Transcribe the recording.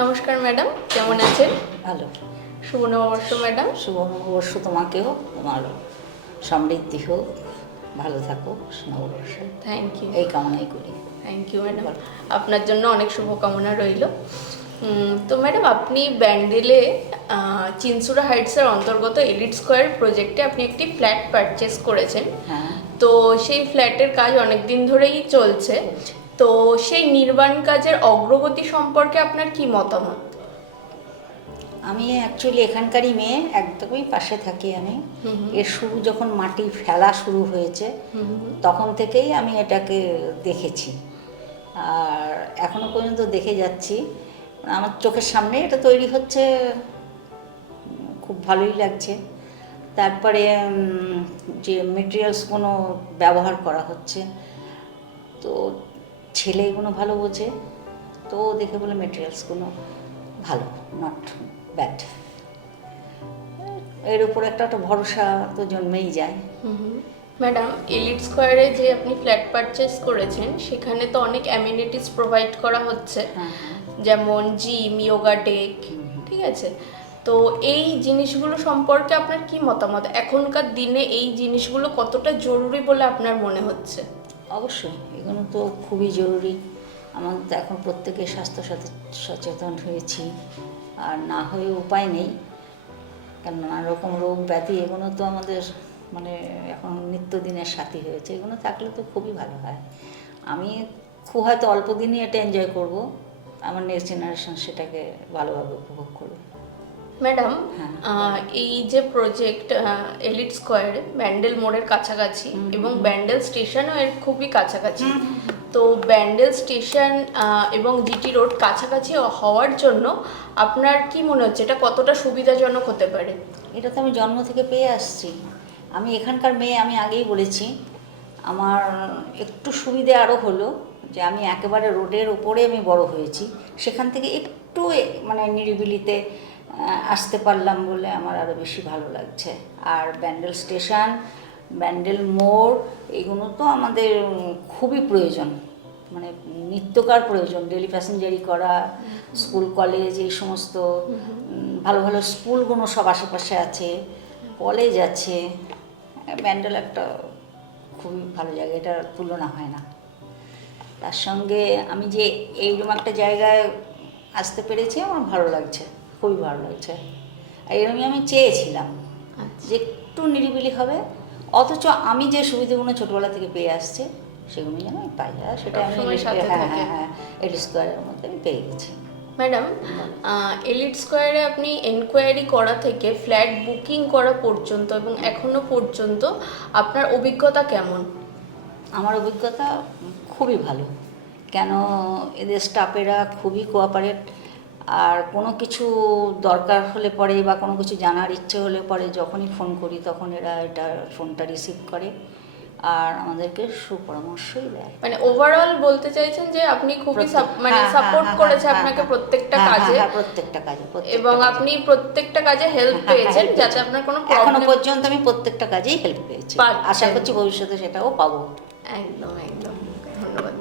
নমস্কার ম্যাডাম, কেমন আছেন? ভালো। শুভ নববর্ষ ম্যাডাম। শুভ নববর্ষ তোমাকেও, তোমার সমৃদ্ধি হোক, ভালো থাকো নববর্ষে, থ্যাংক ইউ। এই কামনাই করি। থ্যাংক ইউ ম্যাডাম, আপনার জন্য অনেক শুভকামনা রইল। তো ম্যাডাম, আপনি ব্যান্ডেলে চিনসুরা হাইটসের অন্তর্গত এলিট স্কোয়ার প্রজেক্টে আপনি একটি ফ্ল্যাট পারচেস করেছেন। হ্যাঁ, তো সেই ফ্ল্যাটের কাজ অনেক দিন ধরেই চলছে। তো সেই নির্মাণ কাজের অগ্রগতি সম্পর্কে আপনার কি মতামত? আমি অ্যাকচুয়ালি এখানকারই মেয়ে, একদমই পাশে থাকি আমি। এর শুরু যখন মাটি ফেলা শুরু হয়েছে তখন থেকেই আমি এটাকে দেখেছি, আর এখনো পর্যন্ত দেখে যাচ্ছি। আমার চোখের সামনে এটা তৈরি হচ্ছে, খুব ভালোই লাগছে। তারপরে যে মেটেরিয়ালসগুলো ব্যবহার করা হচ্ছে, তো ছেলে এগুলো ভালো বোঝে, তো ও দেখে বলে মেটেরিয়ালসগুলো ভালো, নট ব্যাড। এর উপর একটা ভরসা তো জন্মেই যায়। ম্যাডাম, এলিট স্কোয়ারে যে আপনি ফ্ল্যাট পারচেস করেছেন সেখানে তো অনেক অ্যামিনিটিস প্রোভাইড করা হচ্ছে, যেমন জিম, যোগা ডেক, ঠিক আছে? তো এই জিনিসগুলো সম্পর্কে আপনার কি মতামত? এখনকার দিনে এই জিনিসগুলো কতটা জরুরি বলে আপনার মনে হচ্ছে? অবশ্যই এগুলো তো খুবই জরুরি। আমাদের তো এখন প্রত্যেকে স্বাস্থ্য সচেতন হয়েছি, আর না হয়ে উপায় নেই, কারণ নানা রকম রোগ ব্যাধি এগুলো তো আমাদের মানে এখন নিত্যদিনের সাথী হয়েছে। এগুলো থাকলে তো খুবই ভালো হয়। আমি খুব হয়তো অল্প দিনই এটা এনজয় করব, আমার নেক্সট জেনারেশন সেটাকে ভালোভাবে উপভোগ করবে। ম্যাডাম, এই যে প্রজেক্ট এলিট স্কোয়ার ব্যান্ডেল মোড়ের কাছাকাছি এবং ব্যান্ডেল স্টেশনও এর খুবই কাছাকাছি। তো ব্যান্ডেল স্টেশন এবং জিটি রোড কাছাকাছি হওয়ার জন্য আপনার কি মনে হচ্ছে এটা কতটা সুবিধাজনক হতে পারে? এটা তো আমি জন্ম থেকে পেয়ে আসছি, আমি এখানকার মেয়ে, আমি আগেই বলেছি। আমার একটু সুবিধে আরও হলো যে আমি একেবারে রোডের ওপরে আমি বড় হয়েছি, সেখান থেকে একটু মানে নিরিবিলিতে আসতে পারলাম বলে আমার আরও বেশি ভালো লাগছে। আর ব্যান্ডেল স্টেশন, ব্যান্ডেল মোড়, এগুলো তো আমাদের খুবই প্রয়োজন, মানে নিত্যকার প্রয়োজন। ডেলি প্যাসেঞ্জারি করা, স্কুল কলেজ, এই সমস্ত ভালো ভালো স্কুলগুলো সব আশেপাশে আছে, কলেজ আছে। ব্যান্ডেল একটা খুবই ভালো জায়গা, এটার তুলনা হয় না। তার সঙ্গে আমি যে এইরকম একটা জায়গায় আসতে পেরেছি, আমার ভালো লাগছে, খুবই ভালো লাগছে। আর এরকমই আমি চেয়েছিলাম যে একটু নিরিবিলি হবে, অথচ আমি যে সুবিধাগুলো ছোটোবেলা থেকে পেয়ে আসছি সেগুলো যেন আমি পাই, আর সেটা আমি এলিট স্কোয়ারের মধ্যে আমি পেয়ে গেছি। ম্যাডাম, এলিট স্কোয়ারে আপনি এনকোয়ারি করা থেকে ফ্ল্যাট বুকিং করা পর্যন্ত এবং এখনো পর্যন্ত আপনার অভিজ্ঞতা কেমন? আমার অভিজ্ঞতা খুবই ভালো, কেন এদের স্টাফেরা খুবই কোঅপারেট। আর কোনো কিছু দরকার হলে পরে বা কোনো কিছু জানার ইচ্ছে হলে পরে যখনই ফোন করি তখন এরা এটা ফোনটা রিসিভ করে আর আমাদেরকে সুপরামর্শই দেয়। মানে ওভারঅল বলতে চাইছেন যে আপনি খুবই মানে সাপোর্ট করেছে আপনাকে প্রত্যেকটা কাজে, প্রত্যেকটা কাজে, এবং আপনি প্রত্যেকটা কাজে হেল্প পেয়েছেন, যাতে আপনার কোনো এখনো পর্যন্ত আমি প্রত্যেকটা কাজেই হেল্প পেয়েছি, আশা করছি ভবিষ্যতে সেটাও পাবো। একদম একদম, ধন্যবাদ।